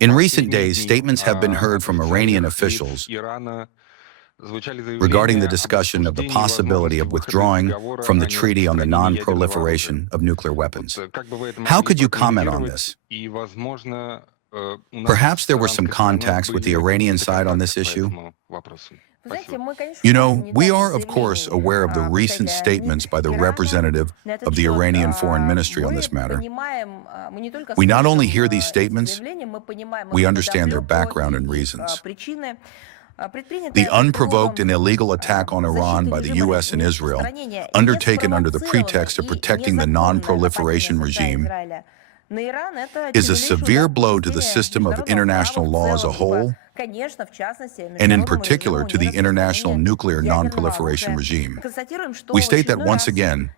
In recent days, statements have been heard from Iranian officials regarding the discussion of the possibility of withdrawing from the Treaty on the Non-Proliferation of Nuclear Weapons. How could you comment on this? Perhaps there were some contacts with the Iranian side on this issue? You know, we are, of course, aware of the recent statements by the representative of the Iranian Foreign Ministry on this matter. We not only hear these statements, we understand their background and reasons. The unprovoked and illegal attack on Iran by the U.S. and Israel, undertaken under the pretext of protecting the non-proliferation regime, is a severe blow to the system of international law as a whole, and in particular to the international nuclear non-proliferation regime. We state that once again,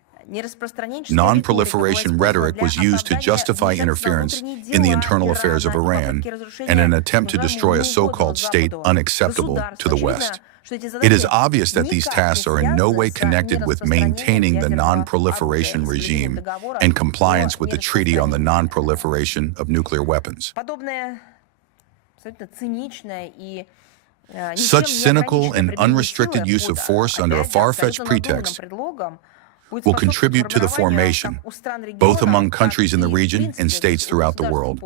non-proliferation rhetoric was used to justify interference in the internal affairs of Iran and an attempt to destroy a so-called state unacceptable to the West. It is obvious that these tasks are in no way connected with maintaining the non-proliferation regime and compliance with the Treaty on the Non-Proliferation of Nuclear Weapons. Such cynical and unrestricted use of force under a far-fetched pretext will contribute to the formation, both among countries in the region and states throughout the world,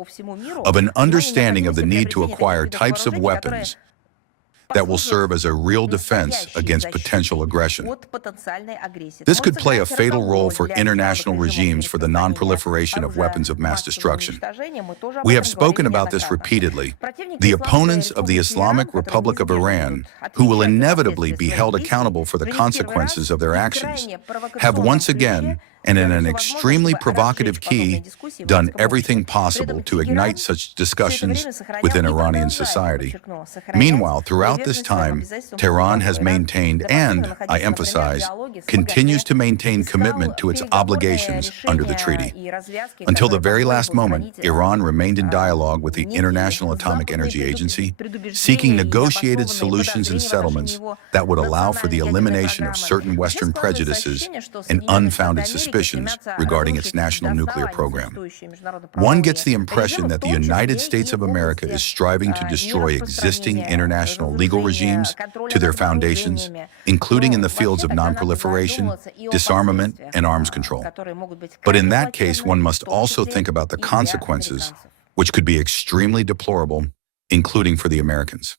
of an understanding of the need to acquire types of weapons that will serve as a real defense against potential aggression. This could play a fatal role for international regimes for the non-proliferation of weapons of mass destruction. We have spoken about this repeatedly. The opponents of the Islamic Republic of Iran, who will inevitably be held accountable for the consequences of their actions, have once again, and in an extremely provocative key, done everything possible to ignite such discussions within Iranian society. Meanwhile, throughout this time, Tehran has maintained and, I emphasize, continues to maintain commitment to its obligations under the treaty. Until the very last moment, Iran remained in dialogue with the International Atomic Energy Agency, seeking negotiated solutions and settlements that would allow for the elimination of certain Western prejudices and unfounded suspicions regarding its national nuclear program. One gets the impression that the United States of America is striving to destroy existing international legal regimes to their foundations, including in the fields of non-proliferation, disarmament, and arms control. But in that case, one must also think about the consequences, which could be extremely deplorable, including for the Americans.